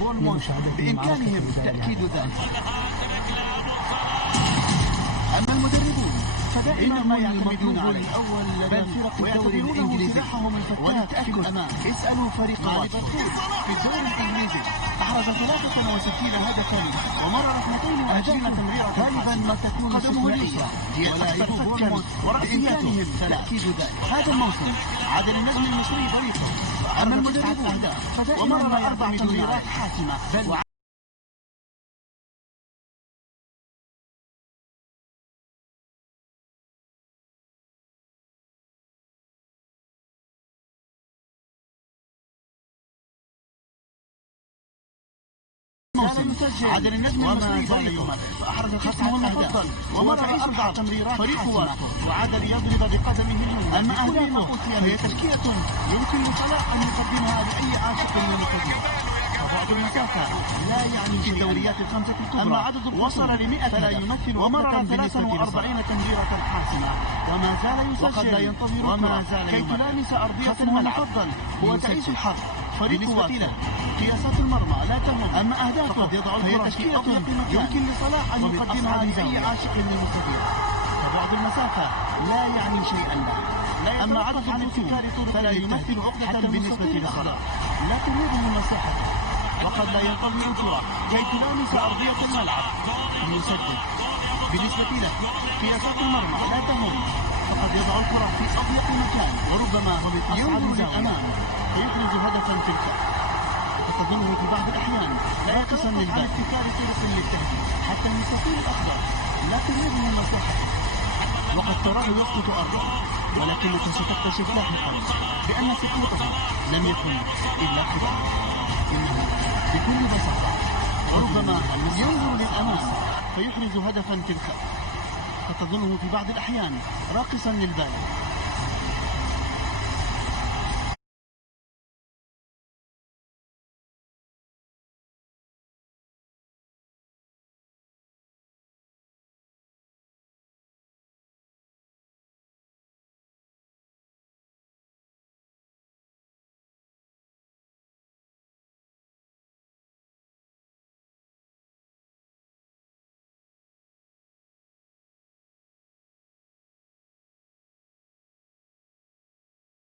بورنموث بإمكانهم تأكيد ذلك. أما المدربون فدائما يعتمدون على الأول لدى فرق الدوري الإنجليزي وللتأكد اسألوا فريق ليفربول في الدوري الإنجليزي أحرز 63 هدفا ومرر 220 تمريرة غالبا ما تكون استثنائية ولا بورنموث بإمكانهم تأكيد ذلك. هذا الموسم عاد النجم المصري بريقه أما المدربون ومرر 4 تمريرات حاسمة عاد النجم المصري بريقه فأحرز خصمه أهدافا ومرر 4 تمريرات حاسمة وعاد ليضرب بقدمه. أما أهدافه فهي تشكيلة يمكن صلاح أن يقدمها لأي عاشق للفريق. وبعد المسافة لا يعني في الدوريات الخمسة الكبرى. أما عدد وصل ل100 فلا يمثل ومرر 43 تمريرة حاسمة وما زال يسجل وقد لا ينتظر كي تلامس أرضية الملعب. هو تعيش الحرب بالنسبة له قياسات المرمى لا تهم. أما أهدافه فهي تشكيلة يمكن لصلاح أن يقدمها لأي عاشق للفريق. فبعد المسافة لا يعني شيئا له. أما عدد الانفكار فلا يمثل عقدة بالنسبة لصلاح لا تمره مساحته وقد لا ينتظر الكرة كي تلامس أرضية الملعب ليسدد. بالنسبة له قياسات المرمى لا تهم فقد يضع الكرة في أضيق مكان وربما ينظر للأمام ويحرز هدفا في الكأس. فتظنه في بعض الأحيان لا يقسم للبال ابتكار طرق للتهديد حتى المستطيل الأخضر لا تمره مساحته وقد تراه يسقط أرضه ولكنك ستكتشف لاحقا بأن سقوطه لم يكن إلا خطأ. إنه بكل بساطة وربما ينظر للأمام فيحرز هدفا في الكأس. فتظنه في بعض الأحيان راقصا للبال.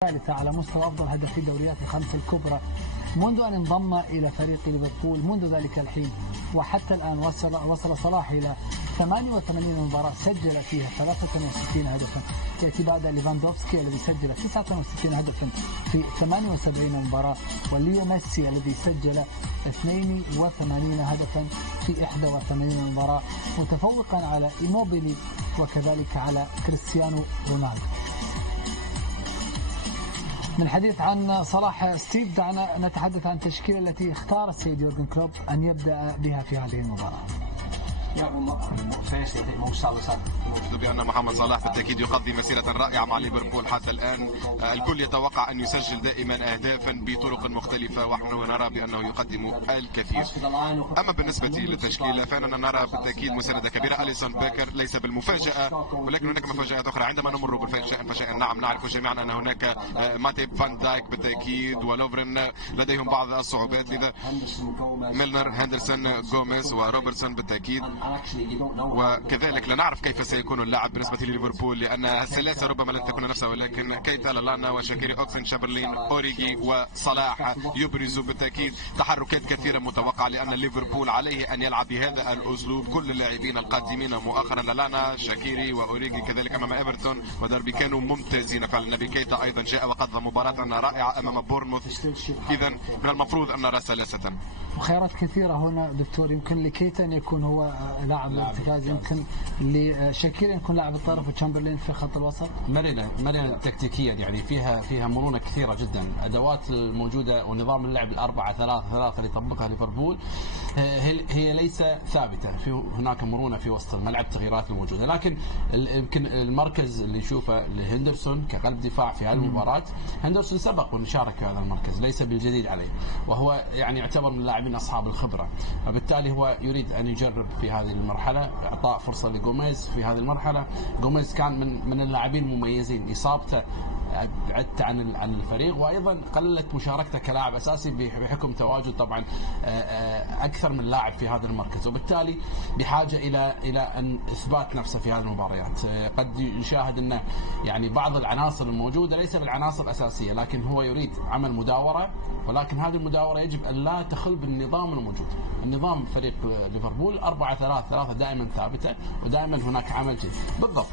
الثالثة على مستوى أفضل هدف في الدوريات الخمسة الكبرى منذ أن انضم إلى فريق ليفربول منذ ذلك الحين. وحتى الآن وصل صلاح إلى 88 مباراة سجل فيها 63 هدفا، يأتي بعد ليفاندوفسكي الذي سجل 69 هدفا في 78 مباراة، وليو ميسي الذي سجل 82 هدفا في 81 مباراة، متفوقا على إيموبيلي وكذلك على كريستيانو رونالدو. من الحديث عن صلاح ستيف دعنا نتحدث عن التشكيلة التي اختار السيد يورجن كلوب أن يبدأ بها في هذه المباراة. بأن محمد صلاح بالتأكيد يقضي مسيرة رائعة مع ليفربول حتى الآن. الكل يتوقع أن يسجل دائما أهدافا بطرق مختلفة ونحن نرى بأنه يقدم الكثير. أما بالنسبة للتشكيلة فإننا نرى بالتأكيد مساندة كبيرة. أليسون بيكر ليس بالمفاجأة ولكن هناك مفاجآت أخرى. عندما نمر بالفشيء نعم نعرف جميعا أن هناك ماتيب فان دايك بالتأكيد ولوفرن لديهم بعض الصعوبات، لذا ميلنر هندرسون غوميز وروبرتسون بالتأكيد. وكذلك لا نعرف كيف سيكون اللاعب بالنسبة لليفربول لأن الثلاثة ربما لن تكون نفسها، ولكن كيتا لالانا وشاكيري أوكسن شابرلين أوريجي وصلاح يبرز بالتأكيد تحركات كثيرة متوقعة، لأن ليفربول عليه أن يلعب بهذا الأسلوب. كل اللاعبين القادمين مؤخرا لالانا شاكيري وأوريجي كذلك أمام إيفرتون ودربي كانوا ممتازين. قال النبي كيتا أيضا جاء وقضى مباراة رائعة أمام بورنموث. إذا من المفروض أن نرى ثلاثة وخيارات كثيرة هنا دكتور. يمكن لكيتا أن يكون هو لاعب الارتكاز، يمكن لشاكيري يكون لاعب الطرف وتشامبرلين في خط الوسط. مرنة تكتيكيا يعني فيها مرونة كثيرة جدا. أدوات الموجودة ونظام اللعب 4-3-3 اللي طبقها ليفربول هي ليس ثابتة. في هناك مرونة في وسط الملعب، تغييرات الموجودة، لكن يمكن المركز اللي نشوفه لهندرسون كقلب دفاع في هذه المباراة. هندرسون سبق وشارك في هذا المركز، ليس بالجديد عليه، وهو يعني يعتبر من اللاعبين أصحاب الخبرة، وبالتالي هو يريد أن يجرب في هذه المرحلة، إعطاء فرصة لغوميز في هذه المرحلة. غوميز كان من اللاعبين المميزين، إصابته بعدت عن الفريق، وايضا قلت مشاركته كلاعب اساسي بحكم تواجد طبعا اكثر من لاعب في هذا المركز، وبالتالي بحاجه الى ان اثبات نفسه في هذه المباريات. قد يشاهد انه يعني بعض العناصر الموجوده ليس بالعناصر الاساسيه، لكن هو يريد عمل مداوره، ولكن هذه المداوره يجب ان لا تخل بالنظام الموجود. النظام فريق ليفربول 4-3-3 دائما ثابته، ودائما هناك عمل جيد. بالضبط،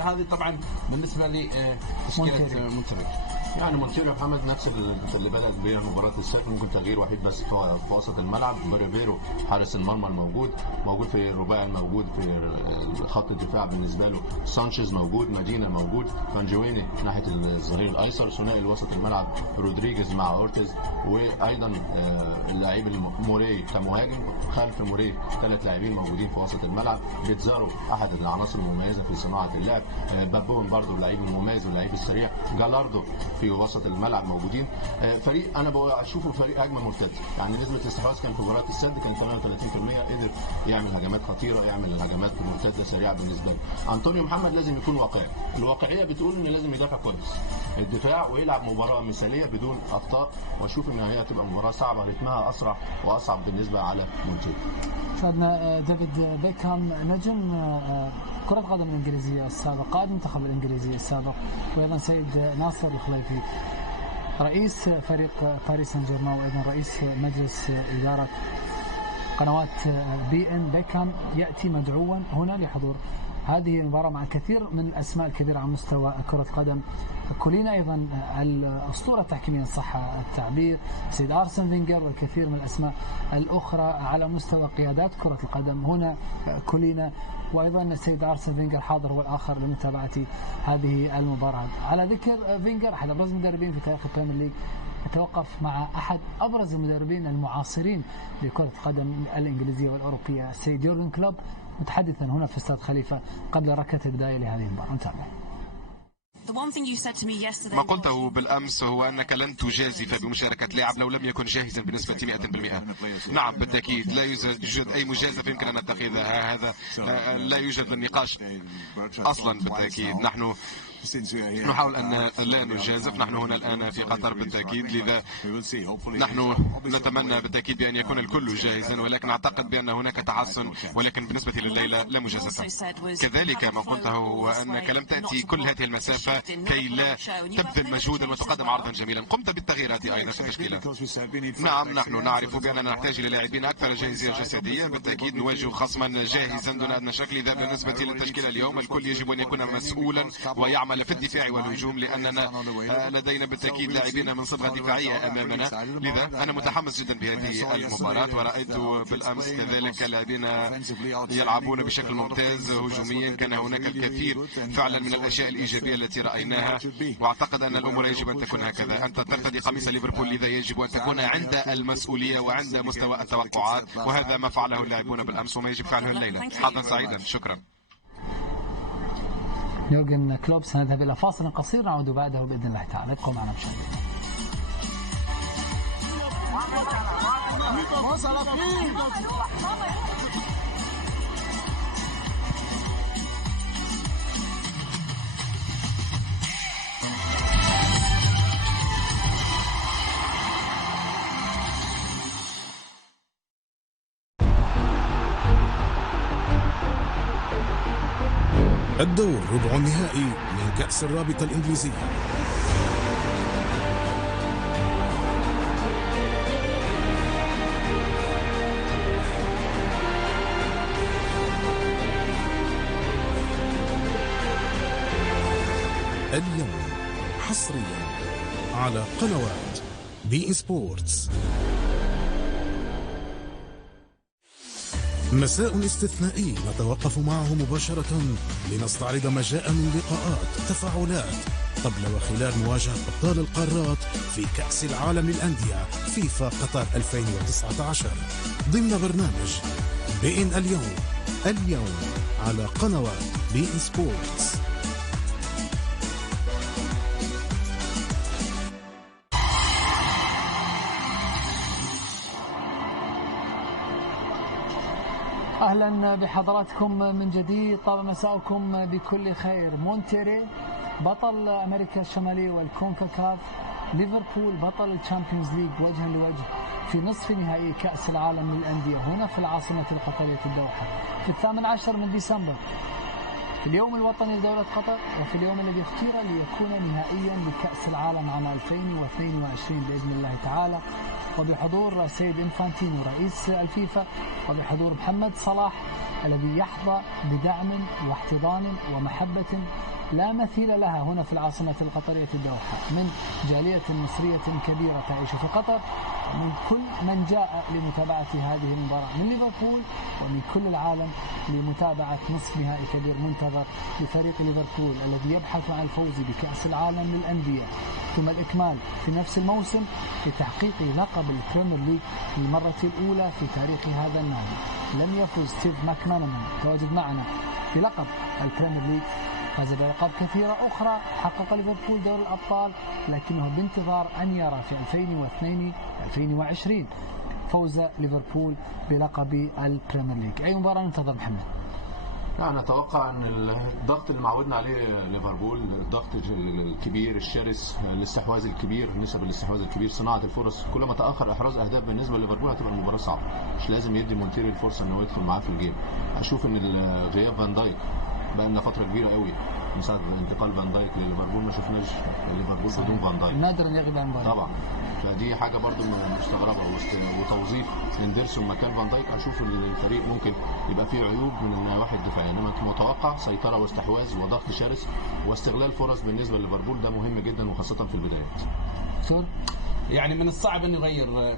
هذه طبعا بالنسبه لتشكيله مونتيري. يعني مونتيري محمد نفس اللي بدأت بيه مباراة السبت، ممكن تغيير وحيد بس في وسط الملعب. بريفيرو حارس المرمى موجود في الرباعي الموجود في خط الدفاع بالنسبة له. سانشيز موجود، مدينة موجود، فانجويني ناحية الظهير الأيسر. ثنائي الوسط الملعب رودريجيز مع أورتيز، وأيضا اللاعب موري كمهاجم. خلف موري 3 لاعبين موجودين في وسط الملعب. بيتزارو أحد العناصر المميزة في صناعة اللعب. بابون برضو اللعيب المميز واللعيب السريع. جالاردو في وسط الملعب موجودين. فريق انا بشوفه فريق هجمه مرتده، يعني نسبه الاستحواذ كان في مباراه السد كان 38%. قدر يعمل هجمات خطيره، يعمل هجمات مرتده سريعه بالنسبه له. انطونيو محمد لازم يكون واقعي، الواقعيه بتقول ان لازم يدافع كويس الدفاع ويلعب مباراه مثاليه بدون اخطاء، واشوف ان هي هتبقى مباراه صعبه رتمها اسرع واصعب بالنسبه على مونتيري. استاذنا ديفيد بيكهام نجم كرة القدم الإنجليزية السابق، قائد المنتخب الإنجليزي السابق، وأيضا سيد ناصر الخليفي رئيس فريق باريس سان جيرمان، وأيضا رئيس مجلس إدارة قنوات BN. بيكهام يأتي مدعوا هنا لحضور هذه المباراة مع كثير من الأسماء الكبيرة على مستوى كرة القدم. كلنا أيضا الأسطورة التحكيمية صح التعبير سيد أرسن فينجر، والكثير من الأسماء الأخرى على مستوى قيادات كرة القدم هنا كلنا، وأيضا السيد أرسن فينجر حاضر هو الآخر لمتابعة هذه المباراة. على ذكر فينجر، أحد أبرز المدربين في تاريخ البريمير ليج، يتوقف مع أحد أبرز المدربين المعاصرين لكرة القدم الإنجليزية والأوروبية السيد يورجن كلوب، متحدثا هنا في استاد خليفة قبل ركلة البداية لهذه المباراة. نتابع. ما قلته بالأمس هو أنك لن تجازف بمشاركة لاعب لو لم يكن جاهزا بنسبة 100%. نعم بالتأكيد لا يوجد أي مجازفة يمكن أن نتخذها، هذا لا يوجد النقاش أصلا. بالتأكيد نحن نحاول أن لا نجازف، نحن هنا الآن في قطر بالتأكيد، لذا نحن نتمنى بالتأكيد بأن يكون الكل جاهزا، ولكن أعتقد بأن هناك تحسن، ولكن بالنسبة لليلة لا مجازفة. كذلك ما قلته هو أنك لم تأتي كل هذه المسافة كي لا تبذل مجهودا وتقدم عرضا جميلا. قمت بالتغييرات أيضا في التشكيلة. نعم نحن نعرف بأننا نحتاج إلى لاعبين أكثر جاهزية جسدية، بالتأكيد نواجه خصما جاهزا دون أدنى شك. لذا بالنسبة للتشكيلة اليوم الكل يجب أن يكون مسؤولا ويعمل في الدفاع والهجوم، لأننا لدينا بالتأكيد لاعبين من صبغة دفاعية أمامنا. لذا أنا متحمس جدا بهذه المباراة، ورأيت بالأمس كذلك لاعبين يلعبون بشكل ممتاز هجوميا. كان هناك الكثير فعلا من الأشياء الإيجابية التي رأيناها، وأعتقد أن الأمور يجب أن تكون هكذا. أنت ترتدي قميص ليفربول، لذا يجب أن تكون عند المسؤولية وعند مستوى التوقعات، وهذا ما فعله اللاعبون بالأمس وما يجب فعله الليلة. حظا سعيدا، شكرا. يورجن كلوب. سنذهب إلى فاصل قصير، نعود بعده بإذن الله تعالى. ابقوا معنا مشاهدينا. الدور ربع النهائي من كأس الرابطة الإنجليزية. اليوم حصريا على قنوات BN سبورتس. مساء استثنائي نتوقف معه مباشرة لنستعرض ما جاء من لقاءات تفاعلات قبل وخلال مواجهة أبطال القارات في كأس العالم للأندية فيفا قطر 2019 ضمن برنامج BN اليوم على قنوات BN سبورتس. أهلا بحضراتكم من جديد، طاب مساءكم بكل خير. مونتيري بطل أمريكا الشمالية والكونكاكاف، ليفربول بطل الشامبيونز ليج وجها لوجه في نصف نهائي كأس العالم للأندية هنا في العاصمة القطرية الدوحة في 18 من ديسمبر، في اليوم الوطني لدولة قطر، وفي اليوم الذي اختير ليكون نهائيا لكأس العالم عام 2022 بإذن الله تعالى، وبحضور سيد إنفانتينو رئيس الفيفا، وبحضور محمد صلاح الذي يحظى بدعم واحتضان ومحبة لا مثيل لها هنا في العاصمة القطرية الدوحة من جالية مصرية كبيرة تعيش في قطر، من كل من جاء لمتابعة هذه المباراة من ليفربول ومن كل العالم لمتابعة نصف نهائي كبير منتظر لفريق ليفربول الذي يبحث عن الفوز بكأس العالم للأندية، ثم الإكمال في نفس الموسم لتحقيق لقب البريمير ليج للمرة الأولى في تاريخ هذا النادي. لم يفز ستيف ماكمانامان تواجد معنا بلقب البريمير ليج، فاز بألقاب كثيرة أخرى، حقق ليفربول دوري الأبطال، لكنه بانتظار أن يرى في 2022 فوز ليفربول بلقب البريمير ليج. أي مباراة ننتظر محمد؟ يعني أتوقع أن الضغط اللي معودنا عليه ليفربول، الضغط الكبير الشرس، الاستحواذ الكبير، نسب الاستحواذ الكبير، صناعة الفرص، كل ما تأخر إحراز أهداف بالنسبة لليفربول هتبقى المباراة صعبة، مش لازم يدي مونتيري الفرصة إنه يدخل معاه في الجيم. أشوف إن غياب فان دايك بقى لنا فترة كبيرة قوي من ساعة انتقال فان دايك لليفربول، ما شفناش ليفربول بدون فان دايك، نادرا يغيب عن بالي طبعا، فدي حاجة برضو مستغربة. وتوظيف هندرسون مكان فان دايك، أشوف إن الفريق ممكن يبقى فيه عيوب من النواحي الدفاعية، إنما متوقع سيطرة واستحواذ وضغط شرس واستغلال فرص بالنسبة لليفربول، ده مهم جدا وخاصة في البدايات. يعني من الصعب أن يغير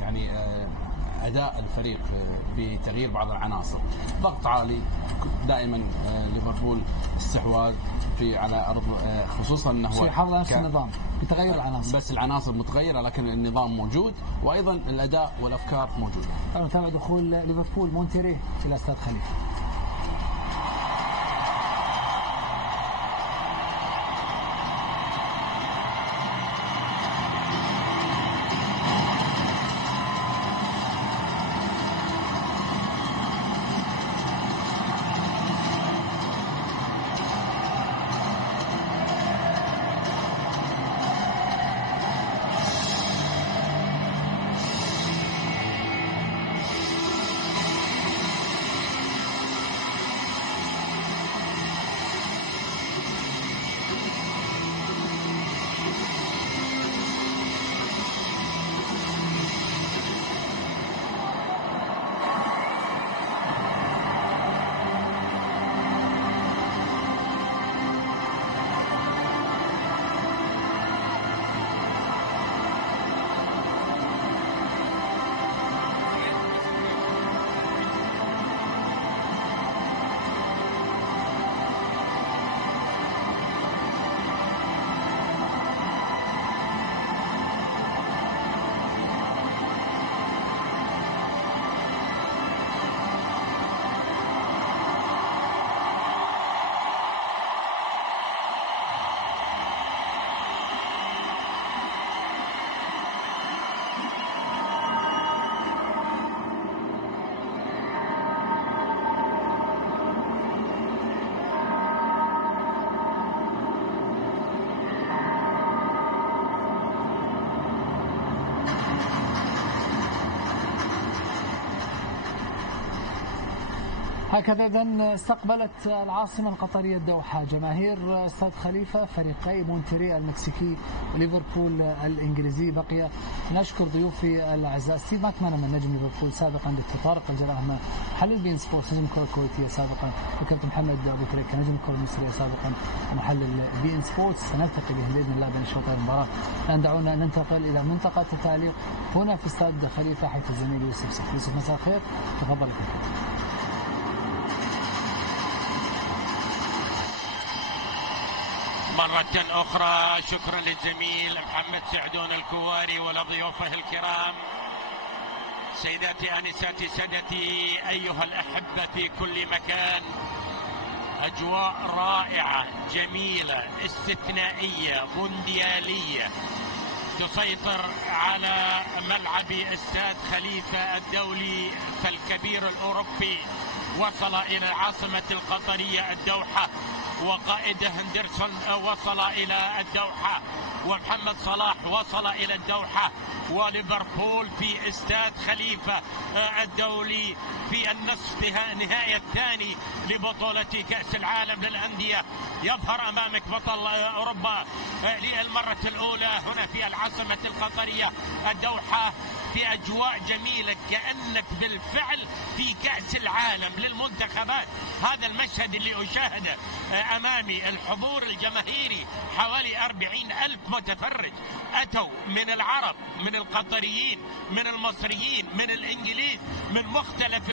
يعني أداء الفريق بتغيير بعض العناصر، ضغط عالي دائما، ليفربول استحواذ في على أرض، خصوصا أنه هو يحافظ على نفس النظام بتغير العناصر، بس العناصر متغيرة لكن النظام موجود، وأيضا الأداء والأفكار موجودة. نتابع دخول ليفربول مونتيري إلى استاد خليفة. هكذا إذن استقبلت العاصمة القطرية الدوحة جماهير استاد خليفة فريقي مونتيري المكسيكي وليفربول الإنجليزي. بقي نشكر ضيوفي الأعزاء ستيف ماكمانامان نجم ليفربول سابقا، دكتور طارق الجراحمة محلل بين سبورتس نجم الكرة الكويتية سابقا، وكابتن محمد أبو تريكة نجم الكرة المصرية سابقا محلل بين سبورتس. سنلتقي بهم بإذن الله بين شوطي المباراة. الآن دعونا ننتقل إلى منطقة التعليق هنا في استاد خليفة حيث الزميل يوسف سيف. يوسف مساء الخير، تفضل. مرة أخرى شكرا للزميل محمد سعدون الكواري ولضيوفه الكرام. سيداتي آنساتي سادتي أيها الأحبة في كل مكان، أجواء رائعة جميلة استثنائية مونديالية تسيطر على ملعب استاد خليفة الدولي فالكبير الأوروبي. وصل إلى العاصمة القطرية الدوحة وقائده هندرسون وصل إلى الدوحة، ومحمد صلاح وصل إلى الدوحة، وليفربول في استاد خليفة الدولي في النصف نهائي الثاني لبطولة كأس العالم للأندية. يظهر أمامك بطل أوروبا للمرة الأولى هنا في العاصمة القطرية الدوحة، في أجواء جميلة كأنك بالفعل في كأس العالم للمنتخبات. هذا المشهد اللي أشاهده أمامي، الحضور الجماهيري حوالي 40,000 متفرج أتوا من العرب، من القطريين، من المصريين، من الإنجليز، من مختلف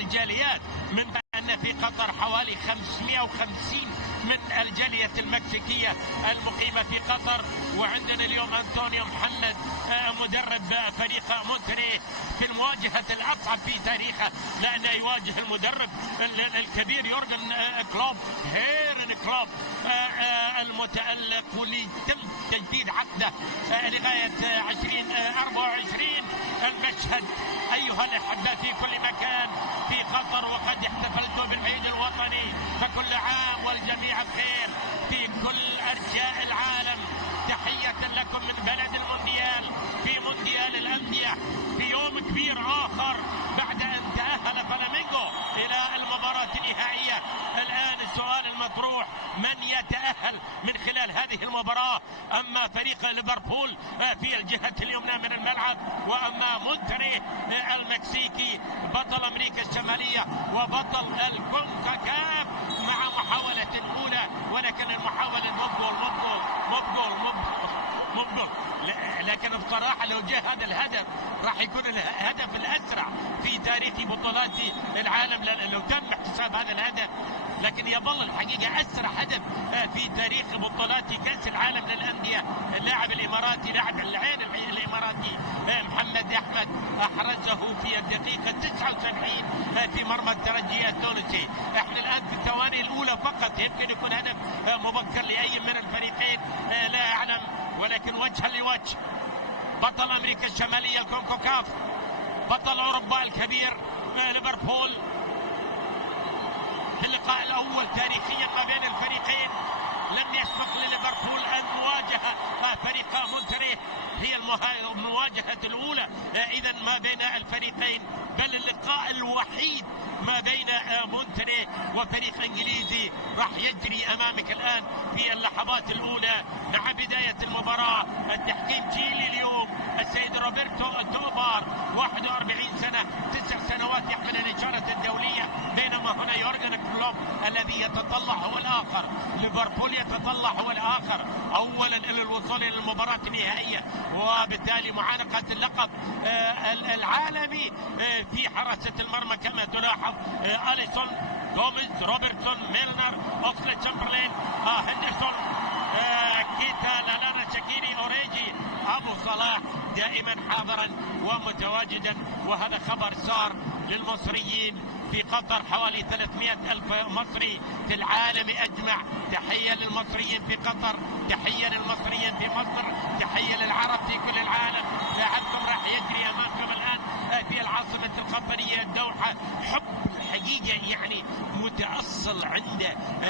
الجاليات. من أن في قطر حوالي 550 من الجالية المكسيكية المقيمة في قطر. وعندنا اليوم أنطونيو محمد مدرب فريق مونتري في المواجهة الأصعب في تاريخه، لأنه يواجه المدرب الكبير يورغن كلوب، هيرن كلوب المتألق، واللي تم تجديد عقده لغاية 2024. المشهد أيها الأحبة في كل مكان في قطر، وقد احتفلتوا بالعيد الوطني، فكل عام والجميع بخير في كل أرجاء العالم. تحية لكم من بلد المونديال، في مونديال الأندية، في يوم كبير آخر بعد أن تأهل فلامينغو إلى المباراة النهائية. الآن السؤال المطروح: من يتأهل من خلال هذه المباراة؟ أما فريق ليفربول في الجهة اليمنى من الملعب، وأما مونتري المكسيكي بطل أمريكا الشمالية وبطل الكونكاكاف مع محاولة الأولى، ولكن المحاولة مبجول. لكن بصراحة لو جاء هذا الهدف راح يكون الهدف الأسرع في تاريخ بطولات العالم لو تم احتساب هذا الهدف. لكن يظل الحقيقة أسرع هدف في تاريخ بطولات كأس العالم للأندية. اللاعب الإماراتي، لاعب العين الإماراتي محمد أحمد، أحرزه في الدقيقة 79 في مرمى الترجي التونسي. احنا الآن في الثواني الأولى فقط، يمكن يكون هدف مبكر لأي من الفريقين لا أعلم، ولكن وجها لوجه بطل أمريكا الشمالية الكونكاكاف، بطل أوروبا الكبير ليفربول. في اللقاء الأول تاريخيا ما بين الفريقين لم يسبق لليفربول أن يواجه فريق مونتري، هي المواجهة الأولى إذا ما بين الفريقين، بل اللقاء الوحيد ما بين مونتري وفريق إنجليزي راح يجري أمامك الآن في اللحظات الأولى مع بداية المباراة. التحكيم تشيلي اليوم السيد روبرتو توبار، 41 سنة، 9 سنوات يحمل الإشارة الدولية، بينما هنا يورغن كلوب الذي يتطلع هو الآخر. ليفربول يتطلع هو الآخر أولا إلى الوصول إلى المباراة النهائية، وبالتالي معانقة اللقب العالمي في حراسة المرمى كما تلاحظ أليسون، غوميز، روبرتسون، ميلنر، أوكسلي تشامبرلين، هندرسون، كيتا، لالانا، شاكيري، أوريجي. أبو صلاح دائما حاضرا ومتواجدا، وهذا خبر سار للمصريين في قطر، حوالي 300,000 مصري في العالم أجمع. تحية للمصريين في قطر، تحية للمصريين في مصر، تحية للعرب في كل العالم. لاعبكم راح يجري أمامكم الآن في العاصمة القطرية الدوحة. حب الحقيقة يعني متأصل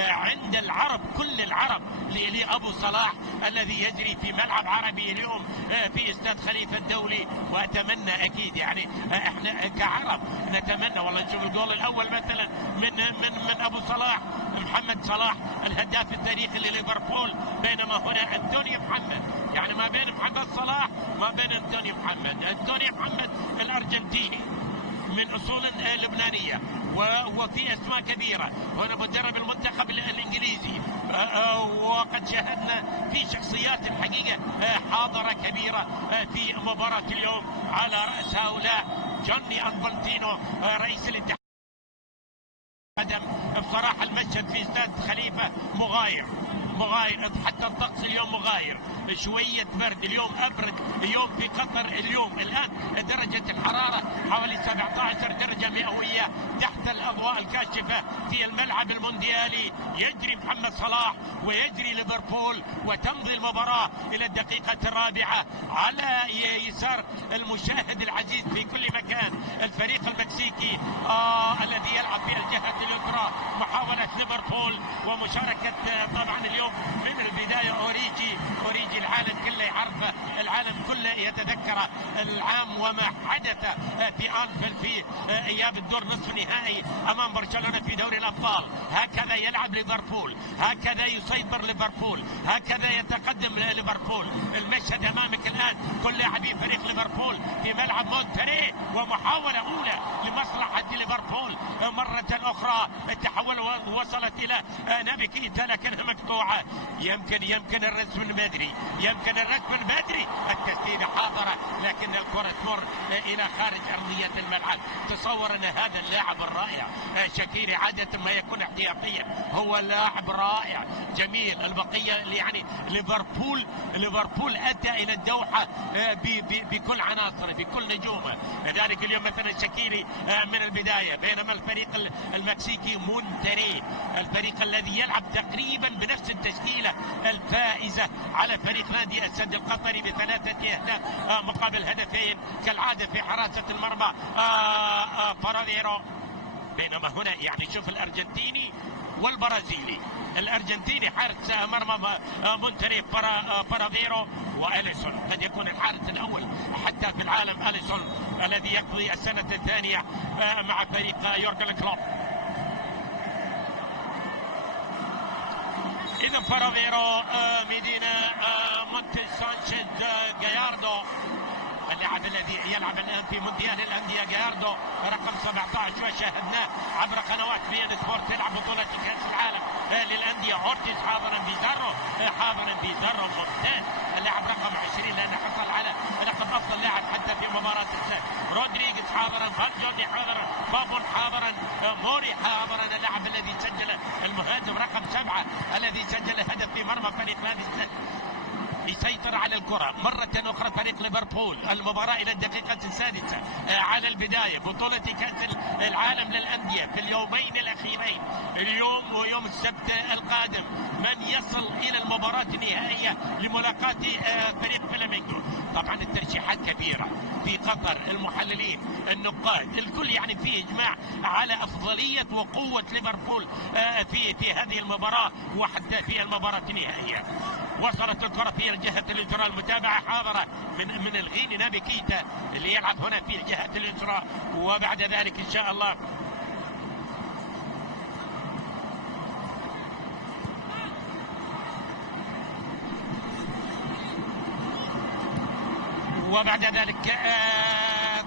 عند العرب، كل العرب، لأبو صلاح الذي يجري في ملعب عربي اليوم في استاد خليفة الدولي. وأتمنى أكيد يعني احنا كعرب نتمنى والله نشوف الجول الأول مثلا من أبو صلاح، محمد صلاح الهداف التاريخي لليفربول، بينما هنا أنتونيو محمد، يعني ما بين محمد صلاح ما بين أنتونيو محمد. أنتونيو محمد الأرجنتيني من أصول لبنانية وفي أسماء كبيرة، هنا مدرب المنتخب الإنجليزي، وقد شاهدنا في شخصيات الحقيقة حاضرة كبيرة في مباراة اليوم، على رأس هؤلاء جوني أنفانتينو رئيس الاتحاد. بصراحة المشهد في استاد خليفة مغاير مغاير، حتى الطقس اليوم مغاير، شوية برد اليوم، أبرد يوم في قطر اليوم. الآن درجة الحرارة حوالي 17 درجة مئوية تحت الأضواء الكاشفة في الملعب المونديالي. يجري محمد صلاح ويجري ليفربول، وتمضي المباراة إلى الدقيقة الرابعة على يسار المشاهد العزيز في كل مكان. الفريق المكسيكي الذي يلعب في الجهة اليسرى، محاولة ليفربول ومشاركة طبعا اليوم من البداية أوريجي العالم كله يعرفه، العالم كله يتذكر العام وما حدث في أنفيلد في إياب الدور نصف النهائي أمام برشلونة في دوري الأبطال. هكذا يلعب ليفربول، هكذا يسيطر ليفربول، هكذا يتقدم ليفربول. المشهد أمامك الآن كل لاعبي فريق ليفربول في ملعب مونتري، ومحاولة أولى لمصلحة ليفربول مرة أخرى. التحول وصلت إلى نابي كيتا لكنها مقطوعة. يمكن الرسم من بدري، التسديدة حاضرة لكن الكرة تمر إلى خارج أرضية الملعب. تصور أن هذا اللاعب الرائع شاكيري عادة ما يكون احتياطيا، هو لاعب رائع جميل. البقية يعني ليفربول أتى إلى الدوحة بكل عناصره، بكل نجومه. لذلك اليوم مثلا شاكيري من البداية، بينما الفريق المكسيكي مونتري، الفريق الذي يلعب تقريبا بنفس التشكيلة الفائزة على فريق نادي السد القطري ب3 أهداف مقابل هدفين كالعادة في حراسة المرمى فرافيرو. بينما هنا يعني شوف الأرجنتيني والبرازيلي، الأرجنتيني حارس مرمى مونتري فرافيرو، وأليسون قد يكون الحارس الأول حتى في العالم، أليسون الذي يقضي السنة الثانية مع فريق يورجن كلوب. إذا فرافيرو، ميدينا، مونتي، سانشيز، جاياردو، اللاعب الذي يلعب الآن في مونديال الأندية جاياردو رقم 17 وشاهدناه عبر قنوات بي ان سبورت يلعب بطولة كأس العالم للأندية. أورتيز حاضرا، بيزارو ممتاز، اللاعب رقم 20 لأنه حصل على لقب أفضل لاعب حتى في مباراة السد. رودريغيز حاضرا، فالجوني حاضرا، بابون حاضرا، موري حاضرا، اللاعب الذي سجل، المهاجم رقم 7 الذي سجل هدف في مرمى فريق نادي السد. يسيطر على الكرة مرة أخرى فريق ليفربول. المباراة إلى الدقيقة السادسة على البداية. بطولة كأس العالم للأندية في اليومين الأخيرين، اليوم ويوم السبت القادم، من يصل إلى المباراة النهائية لملاقاة فريق فلامينغو. طبعا الترشيحات كبيرة في قطر، المحللين، النقاد، الكل يعني فيه إجماع على أفضلية وقوة ليفربول في هذه المباراة وحتى في المباراة النهائية. وصلت الكرة في الجهة اليسرى، المتابعة حاضرة من الغيني نابي كيتا اللي يلعب هنا في الجهة اليسرى. وبعد ذلك إن شاء الله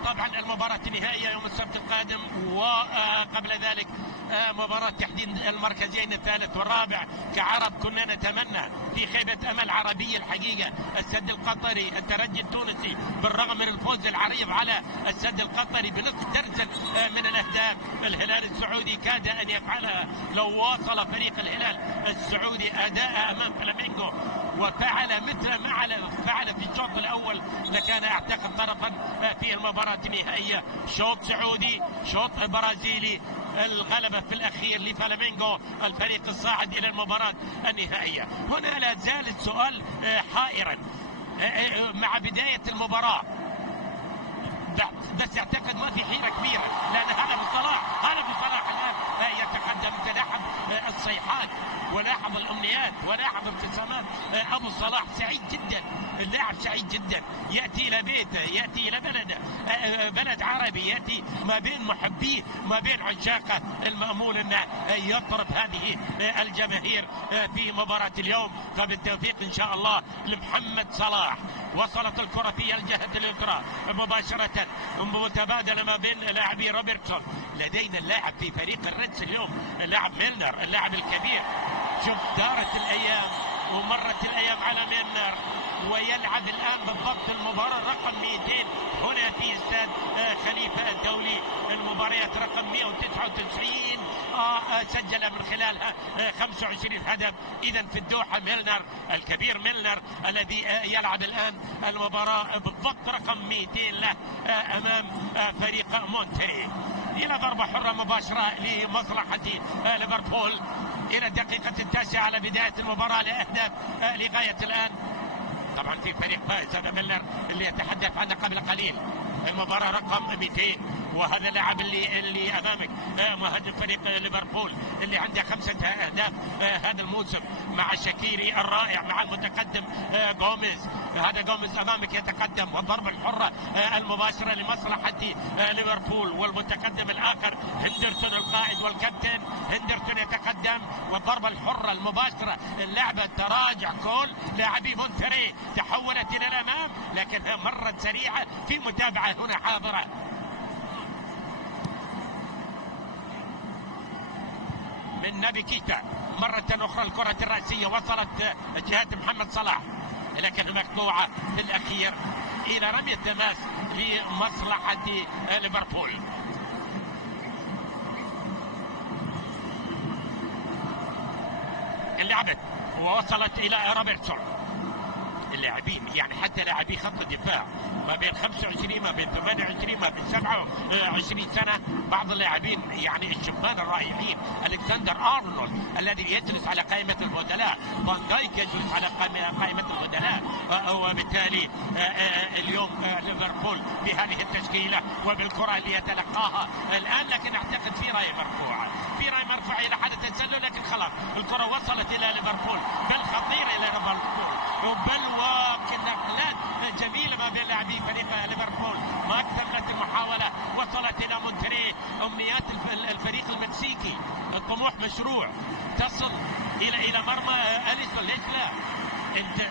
طبعا المباراة النهائية يوم السبت القادم. وقبل ذلك مباراة تحديد المركزين الثالث والرابع. كعرب كنا نتمنى في خيبة أمل عربية الحقيقة السد القطري، الترجي التونسي بالرغم من الفوز العريض على السد القطري بنصف درجة من الأهداف. الهلال السعودي كاد أن يفعلها لو واصل فريق الهلال السعودي أداء أمام فلامينغو وفعل مثل ما فعل في الشوط الأول لكان أعتقد طرفا في المباراة النهائية. شوط سعودي، شوط برازيلي، الغلبة في الأخير لفلامينغو الفريق الصاعد إلى المباراة النهائية. هنا لا زال السؤال حائرا مع بداية المباراة، بس اعتقد ما في حيرة كبيرة لأن هذا بصلاح الآن يتقدم. تلاحظ الصيحات ولاحظ الأمنيات ولاحظ ابتسامات أبو صلاح، سعيد جدا، اللاعب سعيد جدا، يأتي إلى بيته، يأتي إلى بلد عربي، يأتي ما بين محبيه ما بين عشاقه. المأمول أنه يطرب هذه الجماهير في مباراة اليوم. فبالتوفيق إن شاء الله لمحمد صلاح. وصلت الكرة في الجهة اليسرى مباشرة متبادلة ما بين لاعبي روبرتسون. لدينا اللاعب في فريق الريدز اليوم اللاعب ميلنر اللاعب الكبير. شوف دارت الأيام ومرت الأيام على ميلنر ويلعب الآن بالضبط المباراة رقم 200 هنا في استاد خليفة الدولي. المباريات رقم 199 سجل من خلالها 25 هدف. إذا في الدوحة ميلنر الكبير، ميلنر الذي يلعب الآن المباراة بالضبط رقم 200 له أمام فريق مونتري. إلى ضربة حرة مباشرة لمصلحة ليفربول إلى الدقيقة 9 على بداية المباراة لأهداف لغاية الآن. طبعا في فريق فائز، هذا ميلنر اللي يتحدث عنه قبل قليل. المباراة رقم 200 وهذا اللاعب اللي امامك مهاجم فريق ليفربول اللي عنده 5 أهداف هذا الموسم مع شاكيري الرائع مع المتقدم غوميز. هذا غوميز امامك يتقدم، والضربة الحرة المباشرة لمصلحة ليفربول، والمتقدم الاخر هندرسون القائد والكابتن. هندرسون يتقدم والضربة الحرة المباشرة. اللعبة تراجع كل لاعبي مونتري تحولت الى الامام لكنها مرت سريعة في متابعة هنا حاضرة. من نبي كيتا مرة أخرى الكرة الرأسية وصلت جهة محمد صلاح لكن مقطوعة في الأخير إلى رمي التماس لمصلحة ليفربول. اللعبة ووصلت إلى روبرتسون. اللاعبين يعني حتى لاعبي خط الدفاع ما بين 25 ما بين 28 ما بين 27 سنة، بعض اللاعبين يعني الشبان الرائعين. الكسندر ارنولد الذي يجلس على قائمة البدلاء، فان دايك يجلس على قائمة البدلاء، وبالتالي اليوم ليفربول بهذه التشكيلة وبالكرة اللي يتلقاها الآن. لكن اعتقد في راية مرفوعة، في راية مرفوعة إلى حد التسلل، لكن خلاص الكرة وصلت إلى ليفربول، بل خطيرة إلى ليفربول، بل نقلات جميلة ما بين لاعبي فريق ليفربول. ما اكتملت المحاولة، وصلت إلى مونتري. أمنيات الفريق المكسيكي، الطموح مشروع، تصل إلى مرمى أليسون. ليش لا؟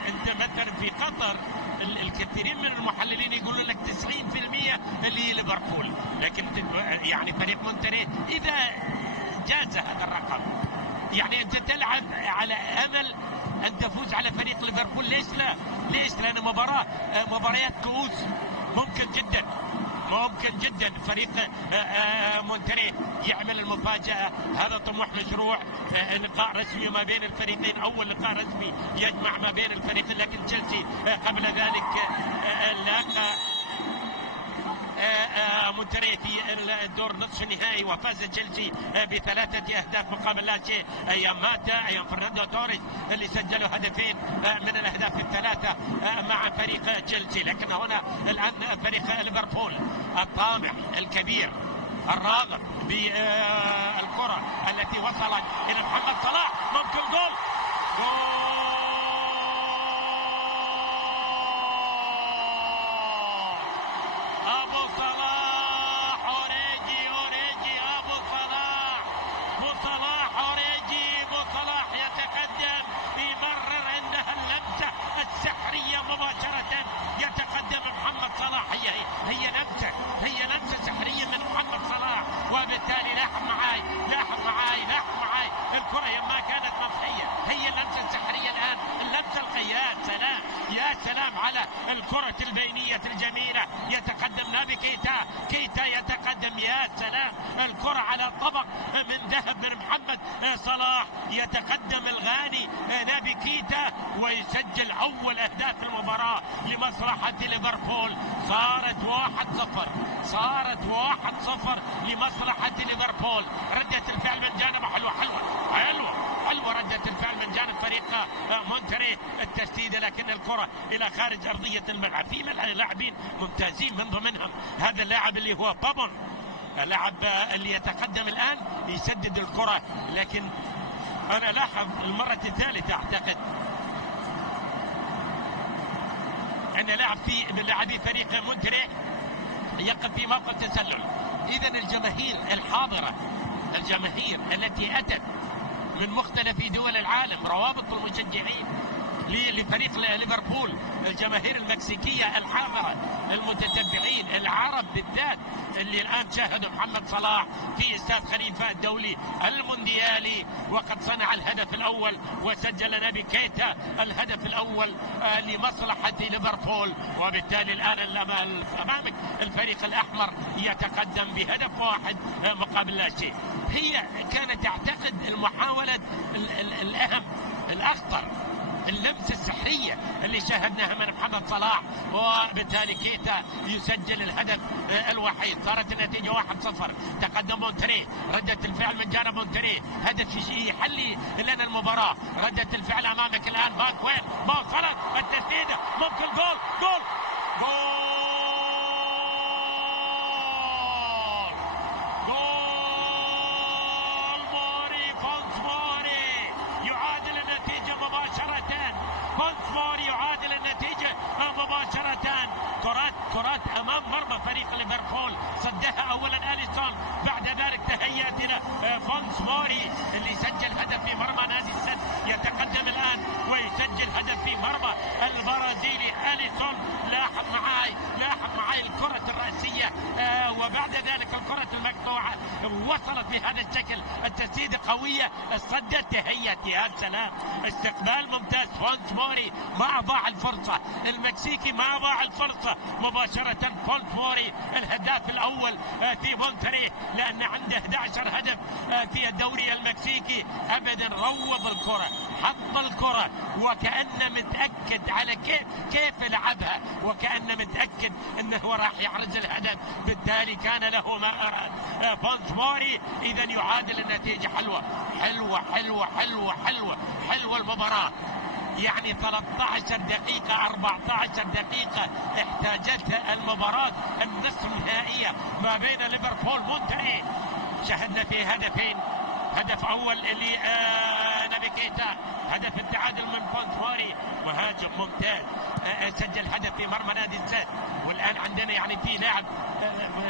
أنت مثلا في قطر الكثيرين من المحللين يقولون لك 90% اللي ليفربول، لكن يعني فريق مونتري إذا جاز هذا الرقم يعني أنت تلعب على أمل أن تفوز على فريق ليفربول. ليش لا؟ ليش؟ لأن مباريات كؤوس ممكن جدا فريق مونتري يعمل المفاجأة. هذا طموح مشروع. لقاء رسمي ما بين الفريقين، أول لقاء رسمي يجمع ما بين الفريقين، لكن تشيلسي قبل ذلك لاقى مونتري في الدور نصف النهائي وفاز تشيلسي ب3 أهداف مقابل لا شيء. ايام ماتا، ايام فرناندو توريس اللي سجلوا هدفين من الاهداف الثلاثه مع فريق تشيلسي. لكن هنا الان فريق ليفربول الطامح الكبير الراغب بالكره التي وصلت الى محمد صلاح، ممكن جول. هي لمسة سحرية من محمد صلاح، وبالتالي لاحظ معاي الكرة ما كانت مطفية، هي اللمسة السحرية الآن، اللمسة القياس. يا سلام على الكرة البينية الجميلة. يتقدم نبي كيتا يتقدم، يا سلام، الكرة على طبق من ذهب من محمد صلاح. يتقدم الغاني نبي كيتا ويسجل أول أهداف المباراة لمصلحة ليفربول. صارت 1-0 لمصلحة ليفربول. ردة الفعل من جانب حلوة ردة الفعل من جانب فريق مونتري. التسديدة لكن الكرة إلى خارج أرضية الملعب. في لاعبين ممتازين من ضمنهم هذا اللاعب اللي هو بابون، اللاعب اللي يتقدم الآن يسدد الكرة. لكن أنا لاحظ المرة الثالثة أعتقد أن لاعب في لاعبي فريق مونتري يقف في موقع تسلل. إذا الجماهير الحاضرة، الجماهير التي أتت من مختلف دول العالم، روابط المشجعين لفريق ليفربول. الجماهير المكسيكية الحاضرة، المتتبعين العرب بالذات اللي الآن شاهدوا محمد صلاح في استاد خليفة الدولي المونديالي، وقد صنع الهدف الأول وسجل نبي كيتا الهدف الأول لمصلحة ليفربول. وبالتالي الآن أمامك الفريق الأحمر يتقدم بهدف واحد مقابل لا شيء. هي كانت تعتقد المحاولة الأهم الأخطر، اللمسة السحرية اللي شاهدناها من محمد صلاح، وبالتالي كيتا يسجل الهدف الوحيد. صارت النتيجة 1-0. تقدم مونتري، ردة الفعل من جانب مونتري، هدف يحلي لنا المباراة. ردة الفعل أمامك الآن باكوين، ما وصلت التسديدة، ممكن جول جول جول يعادل النتيجة مباشرة. كرات أمام مرمى فريق ليفربول، صدها أولا أليسون، بعد ذلك تهيأت إلى فونس موري اللي سجل هدف في مرمى نادي السد. يتقدم الآن ويسجل هدف في مرمى البرازيلي أليسون. لاحظ معي الكرة الرأسية، وبعد ذلك الكرة المقطوعة وصلت بهذا الشكل. التسديدة قوية، صدت، تهيأت. يا سلام، استقبال ممتاز. فونس موري ما أضاع الفرصة، المكسيكي ما أضاع الفرصة. مباشرة فونس موري الهداف الأول في مونتري، لأن عنده 11 هدف في الدوري المكسيكي. أبدا روض الكرة، حط الكرة، وكأنه متأكد على كيف لعبها، وكأنه متأكد أنه راح يحرز الهدف. بالتالي كان له ما أراد فونس موري. إذا يعادل النتيجة. حلوة المباراة. يعني 13 دقيقة 14 دقيقة احتاجتها المباراة النصف النهائية ما بين ليفربول مونتري. شاهدنا في هدفين، هدف أول اللي نبي كيتا، هدف التعادل من فونس موري، مهاجم ممتاز، سجل هدف في مرمى نادي السد. والآن عندنا يعني في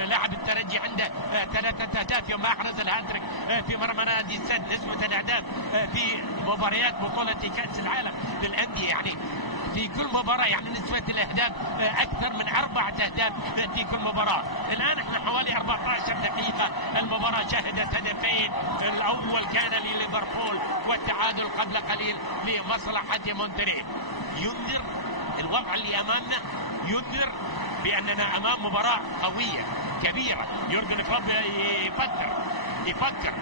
لاعب الترجي عنده 3 أهداف يوم ما أحرز الهاتريك في مرمى نادي السد. نسبة الأهداف في مباريات بطولة كأس العالم للأندية يعني في كل مباراة يعني نسبة الأهداف أكثر من 4 أهداف في كل مباراة. الآن احنا حوالي 14 دقيقة المباراة شهدت هدفين، الأول كان لليفربول والتعادل قبل قليل لمصلحة مونتري. ينذر الوضع اللي أمامنا، ينذر بأننا أمام مباراة قوية كبيرة. يورجن كلوب يفكر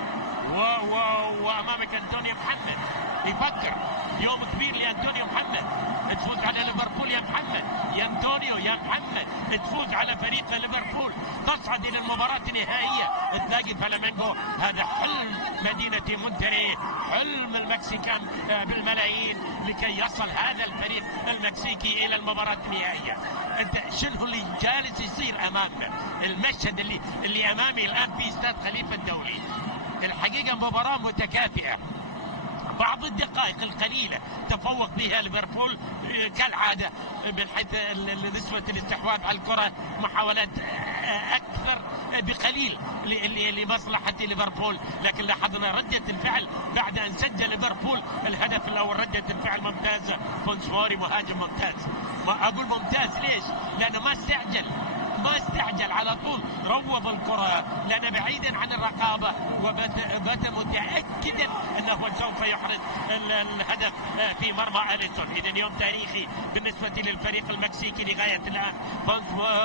وأمامك أنتونيو محمد يفكر. يوم كبير لأنتونيو محمد، تفوز على ليفربول يا محمد، يا أنتونيو يا محمد، تفوز على فريق ليفربول، تصعد إلى المباراة النهائية، تلاقي فلامينغو. هذا حلم مدينة مونتري، حلم المكسيكان بالملايين لكي يصل هذا الفريق المكسيكي إلى المباراة النهائية. أنت شنو اللي جالس يصير أمامنا؟ المشهد اللي أمامي الآن في استاد خليفة الدولي الحقيقة مباراة متكافئة. بعض الدقائق القليلة تفوق بها ليفربول كالعادة من حيث نسبة الاستحواذ على الكرة، محاولات أكثر بقليل لمصلحة ليفربول. لكن لاحظنا ردة الفعل بعد أن سجل ليفربول الهدف الأول، ردة الفعل ممتازة. فونس موري مهاجم ممتاز. ما أقول ممتاز ليش؟ لأنه ما استعجل على طول، روض الكرة لأنه بعيدا عن الرقابة، وبات متأكدا أنه سوف يحرز الهدف في مرمى أليسون. إذن يوم تاريخي بالنسبة للفريق المكسيكي لغاية الآن. فونس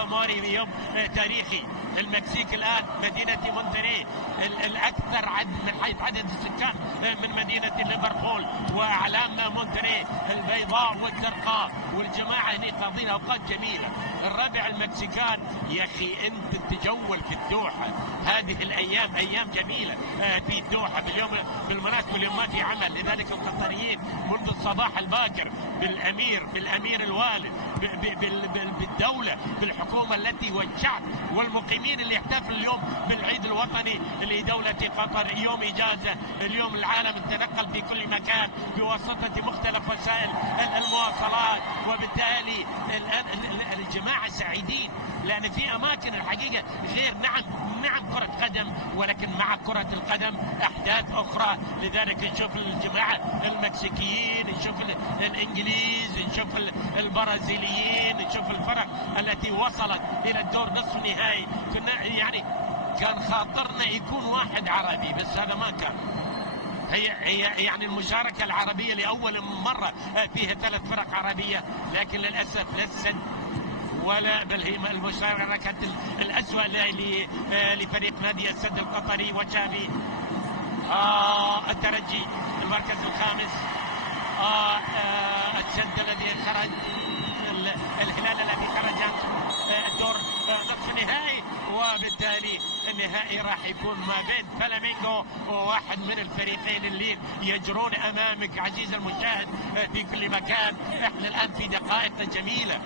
موري يوم تاريخي. المكسيك الآن مدينة مونتري الأكثر من حيث عدد السكان من مدينة ليفربول، وأعلام مونتري البيضاء والزرقاء، والجماعة هنا قاضين أوقات جميلة. الربع المكسيكان يا أخي أنت تتجول في الدوحة هذه الأيام، أيام جميلة في الدوحة. بالمناسبة اليوم ما في عمل، لذلك القطريين منذ الصباح الباكر بالأمير الوالد، بالدولة، بالحكومة التي والشعب والمقيمين اللي يحتفل اليوم بالعيد الوطني لدولة قطر، يوم إجازة. اليوم العالم تنقل في كل مكان بواسطة مختلف وسائل المواصلات، وبالتالي الجماعة سعيدين، لأن في أماكن الحقيقة غير. نعم كرة قدم، ولكن مع كرة القدم أحداث أخرى. لذلك نشوف الجماعة المكسيكيين، نشوف الإنجليز، نشوف البرازيليين، نشوف الفرق التي وصلت إلى الدور نصف النهائي. كنا يعني كان خاطرنا يكون واحد عربي، بس هذا ما كان. هي يعني المشاركة العربية لأول مرة فيها 3 فرق عربية، لكن للأسف ليست ولا بل هي المشاركة الأسوأ لفريق نادي السد القطري وشافي. الترجي المركز الخامس. السد الذي خرج، الهلال الذي خرج عن الدور نصف النهائي، وبالتالي النهائي راح يكون ما بين فلامينغو وواحد من الفريقين اللي يجرون امامك عزيز المشاهد في كل مكان. احنا الان في دقائق جميله